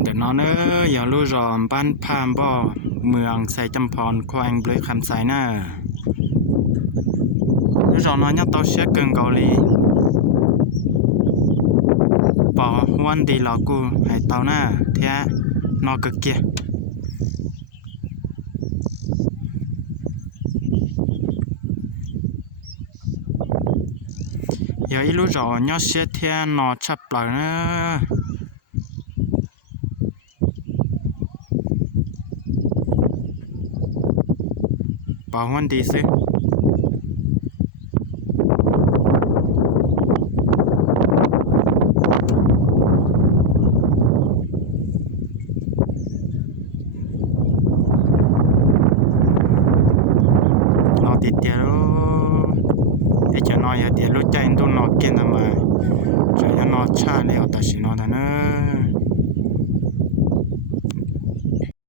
เดี๋ยวน้องอย่ารู้รอมบ้านพามบ่เมืองไซจำพรแขวงบคำไซน่ะรู้รอน้องยังโตเชื่อเกินเกาหลีปอวันดีหลอกูให้เตาหน้าเทียนอกเกียอย่าอีรู้รอยอเชื่อเทียนอชับปล่อยนะปอวันดีสิ